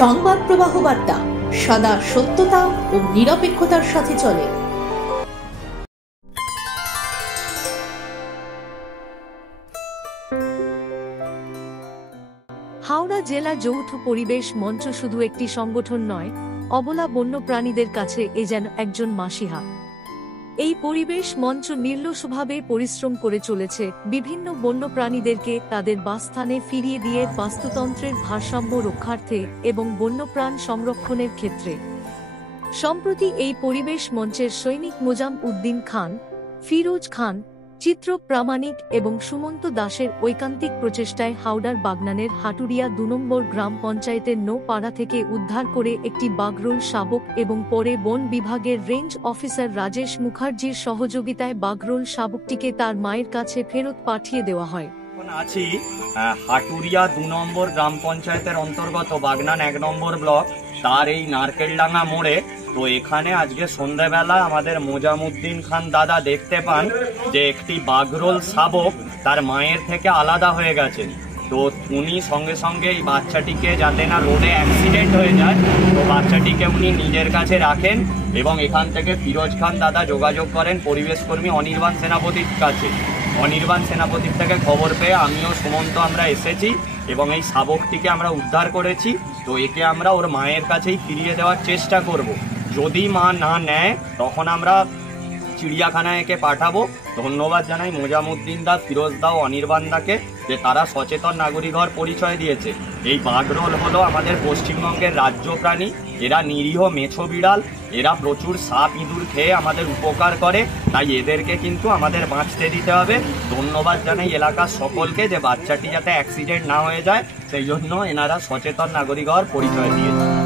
সংবাদ প্রবাহ বার্তা সদা সত্যতা ও নিরপেক্ষতার সাথে চলে। হাওড়া জেলা যৌথ পরিবেশ মঞ্চ শুধু একটি সংগঠন নয়, অবলা বন্যপ্রাণীদের কাছে এ যেন একজন মাসিহা। এই পরিবেশ মঞ্চ নির্লসভাবে পরিশ্রম করে চলেছে বিভিন্ন বন্যপ্রাণীদেরকে তাদের বাসস্থানে ফিরিয়ে দিয়ে বাস্তুতন্ত্রের ভারসাম্য রক্ষার্থে এবং বন্যপ্রাণ সংরক্ষণের ক্ষেত্রে। সম্প্রতি এই পরিবেশ মঞ্চের সৈনিক মোজাম উদ্দিন খান, ফিরোজ খান, চিত্র প্রামাণিক এবং সুমন্ত দাসের ঐকান্তিক প্রচেষ্টায় হাওড়ার বাগনানের হাটুরিয়া ২ নম্বর গ্রাম পঞ্চায়েতের পাড়া থেকে উদ্ধার করে একটি বাগরোল শাবক এবং পরে বন বিভাগের রেঞ্জ অফিসার রাজেশ মুখার্জির সহযোগিতায় বাগরোল শাবকটিকে তার মায়ের কাছে ফেরত পাঠিয়ে দেওয়া হয়। আছি হাটুরিয়া ২ নম্বর গ্রাম পঞ্চায়েতের অন্তর্গত বাগনান ১ নম্বর ব্লক, তার এই নারকেলডাঙ্গা মোড়ে। তো এখানে আজকে সন্ধ্যাবেলা আমাদের মোজামুদ্দিন খান দাদা দেখতে পান যে একটি বাগরোল শাবক তার মায়ের থেকে আলাদা হয়ে গেছে। তো উনি সঙ্গে সঙ্গে এই বাচ্চাটিকে, যাতে না রোডে অ্যাক্সিডেন্ট হয়ে যায়, তো বাচ্চাটিকে উনি নিজের কাছে রাখেন এবং এখান থেকে ফিরোজ খান দাদা যোগাযোগ করেন পরিবেশ কর্মী অনির্বাণ সেনাপতির কাছে। অনির্বাণ সেনাপতির থেকে খবর পেয়ে আমিও সুমন্ত আমরা এসেছি এবং এই শাবকটিকে আমরা উদ্ধার করেছি। তো একে আমরা ওর মায়ের কাছেই ফিরিয়ে দেওয়ার চেষ্টা করব। যদি মা না নেয় তখন আমরা চিড়িয়াখানায় একে পাঠাবো। ধন্যবাদ জানাই মোজামুদ্দিন দা, ফিরোজ দা ও অনির্বাণ দাকে যে তারা সচেতন নাগরিক হওয়ার পরিচয় দিয়েছে। এই বাগরোল হলো আমাদের পশ্চিমবঙ্গের রাজ্য প্রাণী। এরা নিরীহ মেছো বিড়াল, এরা প্রচুর সাপ ইঁদুর খেয়ে আমাদের উপকার করে, তাই এদেরকে কিন্তু আমাদের বাঁচতে দিতে হবে। ধন্যবাদ জানাই এলাকার সকলকে যে বাচ্চাটি যাতে অ্যাক্সিডেন্ট না হয়ে যায় সেই জন্য এনারা সচেতন নাগরিক হওয়ার পরিচয় দিয়েছে।